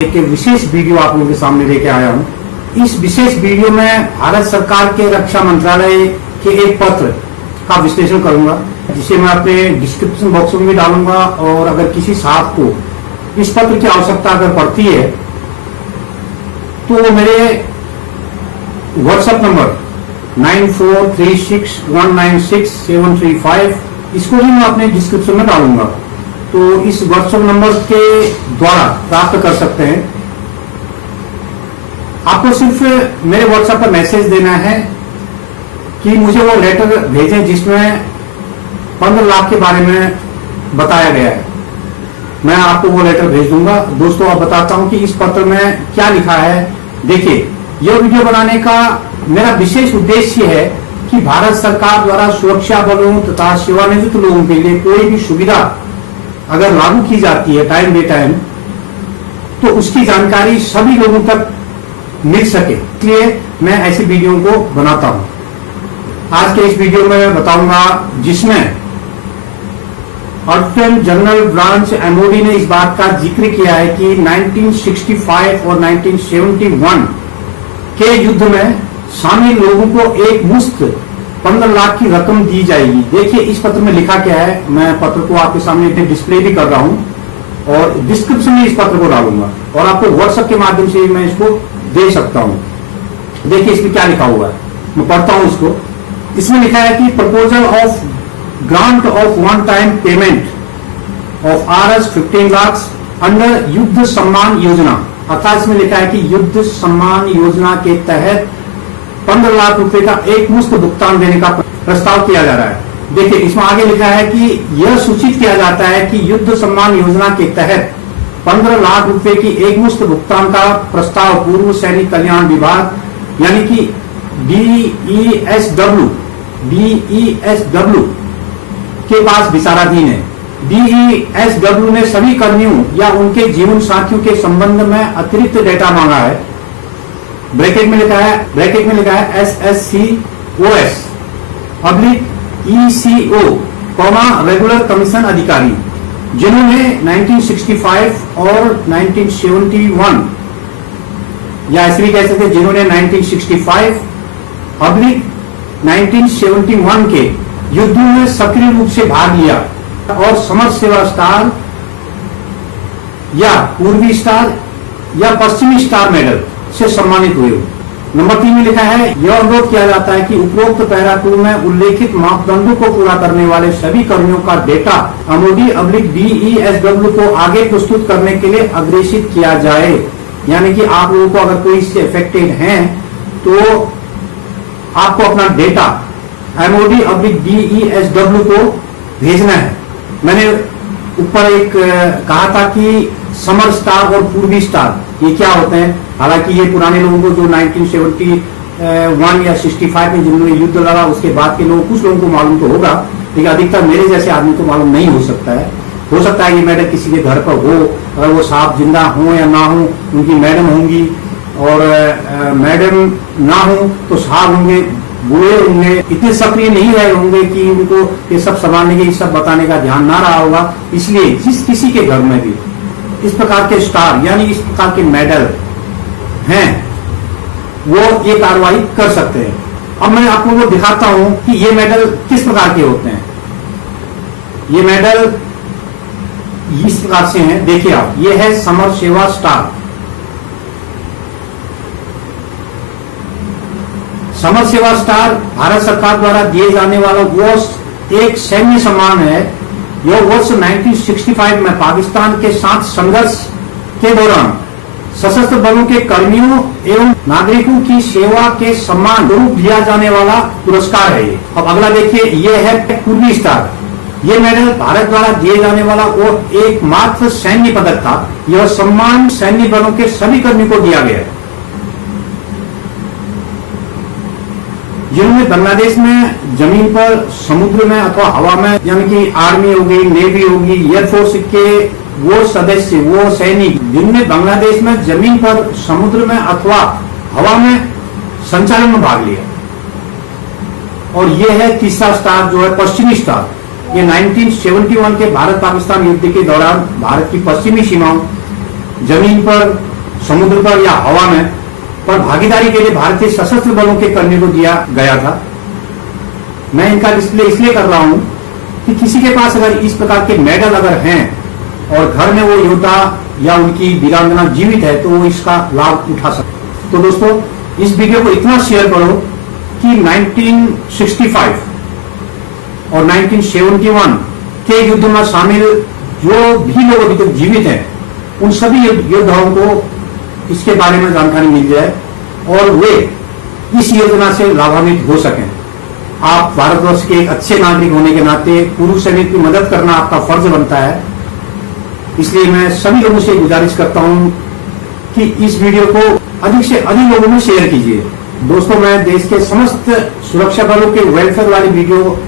एक विशेष वीडियो आप लोगों के सामने लेके आया हूं। इस विशेष वीडियो में भारत सरकार के रक्षा मंत्रालय के एक पत्र का विश्लेषण करूंगा, जिसे मैं अपने डिस्क्रिप्शन बॉक्स में भी डालूंगा। और अगर किसी साहब को इस पत्र की आवश्यकता अगर पड़ती है तो वो मेरे व्हाट्सएप नंबर 9436196735 इसको भी मैं अपने डिस्क्रिप्शन में डालूंगा, तो इस व्हाट्सएप नंबर के द्वारा प्राप्त कर सकते हैं। आपको सिर्फ मेरे व्हाट्सएप पर मैसेज देना है कि मुझे वो लेटर भेजें जिसमें 15 लाख के बारे में बताया गया है। मैं आपको वो लेटर भेज दूंगा। दोस्तों, आप बताता हूं कि इस पत्र में क्या लिखा है। देखिए, यह वीडियो बनाने का मेरा विशेष उद्देश्य है कि भारत सरकार द्वारा सुरक्षा बलों तथा सेवानिवृत्त लोगों के लिए कोई भी सुविधा अगर लागू की जाती है टाइम बे टाइम, तो उसकी जानकारी सभी लोगों तक मिल सके, इसलिए मैं ऐसी वीडियो को बनाता हूं। आज के इस वीडियो में मैं बताऊंगा, जिसमें ऑडिटर जनरल ब्रांच एमओडी ने इस बात का जिक्र किया है कि 1965 और 1971 के युद्ध में शामिल लोगों को एक मुश्त 15 लाख की रकम दी जाएगी। देखिए, इस पत्र में लिखा क्या है। मैं पत्र को आपके सामने डिस्प्ले भी कर रहा हूं और डिस्क्रिप्शन में इस पत्र को डालूंगा और आपको व्हाट्सएप के माध्यम से मैं इसको दे सकता हूं। देखिए, इसमें क्या लिखा हुआ है, मैं पढ़ता हूं इसको। इसमें लिखा है कि proposal of grant of one time payment of Rs 15 lakh under युद्ध सम्मान योजना, अर्थात इसमें लिखा है कि युद्ध सम्मान योजना के तहत 15 लाख रुपए का एक मुश्त भुगतान देने का प्रस्ताव किया जा रहा है। देखिए, इसमें आगे लिखा है कि यह सूचित किया जाता है कि युद्ध सम्मान योजना के तहत 15 लाख रुपए की एक मुश्त भुगतान का प्रस्ताव पूर्व सैनिक कल्याण विभाग यानी कि DESW के पास विचाराधीन है। DESW ने सभी कर्मियों या उनके जीवन साथियों के संबंध में अतिरिक्त डेटा मांगा है। ब्रैकेट में लिखा है SSCOS ECO रेगुलर कमीशन अधिकारी, जिन्होंने 1965 और 1971 या ऐसे भी कह सकते हैं जिन्होंने 1965 1971 के युद्धों में सक्रिय रूप से भाग लिया और समर सेवा स्टार या पूर्वी स्टार या पश्चिमी स्टार मेडल से सम्मानित हुए। नंबर 3 में लिखा है, यह अनुरोध किया जाता है कि उपरोक्त पैरा 2 में उल्लेखित मापदंडों को पूरा करने वाले सभी कर्मियों का डेटा MOD/DESW को आगे प्रस्तुत करने के लिए अग्रेषित किया जाए। यानी कि आप लोगों को अगर कोई इससे अफेक्टेड हैं तो आपको अपना डेटा MOD/DESW को भेजना है। मैंने ऊपर एक कहा था कि समर स्टार और पूर्वी स्टार ये क्या होते हैं। हालांकि ये पुराने लोगों को जो 1971 या 65 में जिन्होंने युद्ध लड़ा उसके बाद के लोग, कुछ लोगों को मालूम तो होगा, लेकिन अधिकतर मेरे जैसे आदमी को मालूम नहीं हो सकता है। हो सकता है ये मेडल किसी के घर पर हो, अगर वो साहब जिंदा हो या ना हो, उनकी मैडम होंगी, और मैडम ना हो तो साहब होंगे, बूढ़े होंगे, इतने सक्रिय नहीं रहे होंगे कि उनको ये सब संभालने के, ये सब बताने का ध्यान ना रहा होगा। इसलिए जिस किसी के घर में भी इस प्रकार के स्टार यानी इस प्रकार के मेडल हैं, वो ये कार्रवाई कर सकते हैं। अब मैं आप लोगों को दिखाता हूं कि ये मेडल किस प्रकार के होते हैं। ये मेडल इस प्रकार से हैं। देखिए आप, ये है समर सेवा स्टार। समर सेवा स्टार भारत सरकार द्वारा दिए जाने वाला वो एक सैन्य सम्मान है। यह वर्ष 1965 में पाकिस्तान के साथ संघर्ष के दौरान सशस्त्र बलों के कर्मियों एवं नागरिकों की सेवा के सम्मान स्वरूप दिया जाने वाला पुरस्कार है। अब अगला देखिए, यह है पूर्वी स्टार। यह मेडल भारत द्वारा दिए जाने वाला वो एकमात्र सैन्य पदक था। यह सम्मान सैन्य बलों के सभी कर्मियों को दिया गया है जिन्होंने बांग्लादेश में जमीन पर, समुद्र में अथवा हवा में, यानी कि आर्मी होगी, नेवी होगी, एयरफोर्स के वो सदस्य, वो सैनिक जिनने बांग्लादेश में जमीन पर, समुद्र में अथवा हवा में संचालन में भाग लिया। और ये है तीसरा स्टार जो है पश्चिमी स्टार। ये 1971 के भारत पाकिस्तान युद्ध के दौरान भारत की पश्चिमी सीमाओं जमीन पर, समुद्र पर या हवा में, पर भागीदारी के लिए भारतीय सशस्त्र बलों के कर्मियों को दिया गया था। मैं इनका इसलिए कर रहा हूं कि किसी के पास अगर इस प्रकार के मेडल अगर हैं और घर में वो योद्धा या उनकी वीरांगना जीवित है तो वो इसका लाभ उठा सकते। तो दोस्तों, इस वीडियो को इतना शेयर करो कि 1965 और 1971 के युद्ध में शामिल जो भी लोग अभी तक जीवित हैं उन सभी योद्धाओं को इसके बारे में जानकारी मिल जाए और वे इस योजना से लाभान्वित हो सकें। आप भारतवर्ष के एक अच्छे नागरिक होने के नाते पूर्व सैनिक की मदद करना आपका फर्ज बनता है। इसलिए मैं सभी लोगों से गुजारिश करता हूं कि इस वीडियो को अधिक से अधिक लोगों में शेयर कीजिए। दोस्तों, मैं देश के समस्त सुरक्षा बलों के वेलफेयर वाली वीडियो